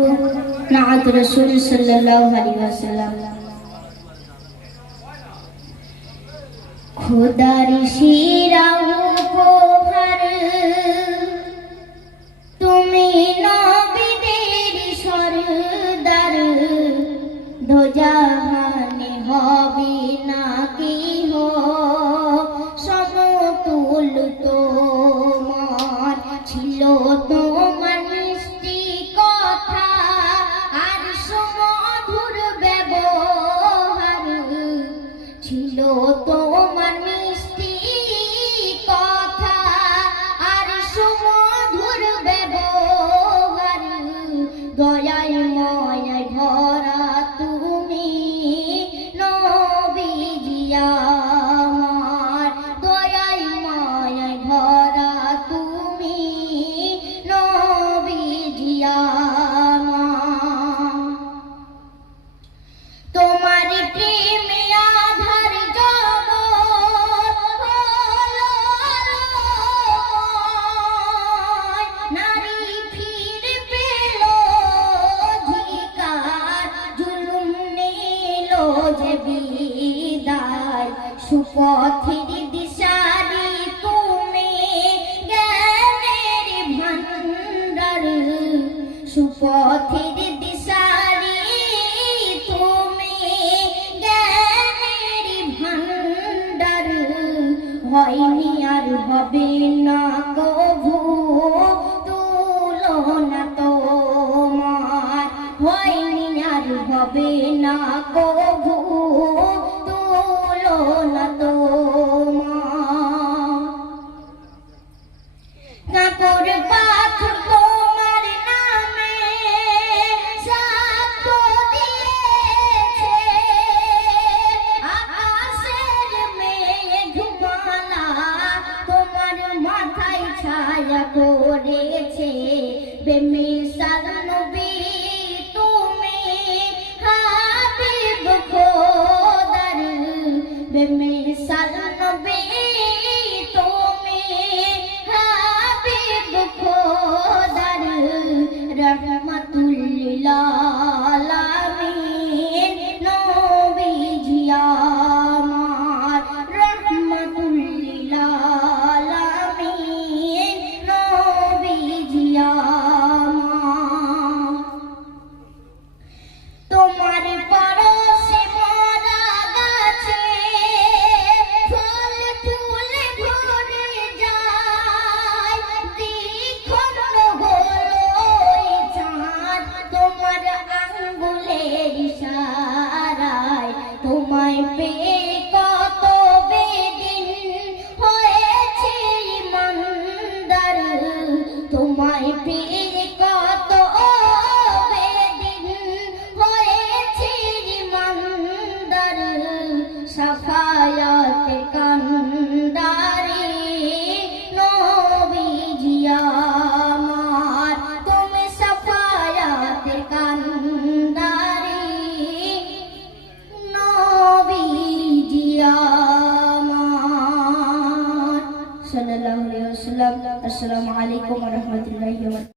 नाअत रसूल सल्लल्लाहु अलैहि वसल्लम। खुदार शिरा उपहार তুমি নবীদের সরদার, দোজাহানে হবে না কেহ সমতুল তোমার। ছিল তোমার মিষ্টি কথা আর সুমধুর ব্যবহার, ছিল তোমার মিষ্টি কথা আর সুমধুর ব্যবহার। দয়ায় ময়ায় ভরা তুমি নবীজি আমার, দয়ায় ময়ায় ভরা তুমি নবীজি আমার। তোমার প্রেমে আধার জগৎ হলো আলোয়, নারী ফিরে পেল অধিকার, জুলুম নিল যে বিদায়। সুপথের দিশারি তুমি জ্ঞানের ভান্ডার, সুপথের দিশারি তুমি জ্ঞানের ভান্ডার। হয়নি আর হবে না কভু তুলনা তোমার, হয়নি আর হবে না কভু তুলনা তোমার। কাপড় পাথর তোমার নামে সাক্ষ্য দিয়েছে, আকাশের মেঘমালা তোমার মাথায় ছায়া করেছে। বেমিসাল নবী তুমি হাবিব খোদার, বেমিসাল নবী তুমি হাবিব খোদার। রহমাতুল লিল আলামিন নবীজি আমার, রহমাতুল লিল আলামিন নবীজি আমার। তোমার পরশে মরা গাছে ফল ফুল ভরে যায়, দ্বিখণ্ড হলো এই চাঁদ তোমার আঙ্গুলের ইশারায়। তোমায় পেয়ে কত বেদিন হয়েছে ইমানদার, তোমায় পেয়ে কত বেদিন হয়েছে ইমানদার। সাফায়াত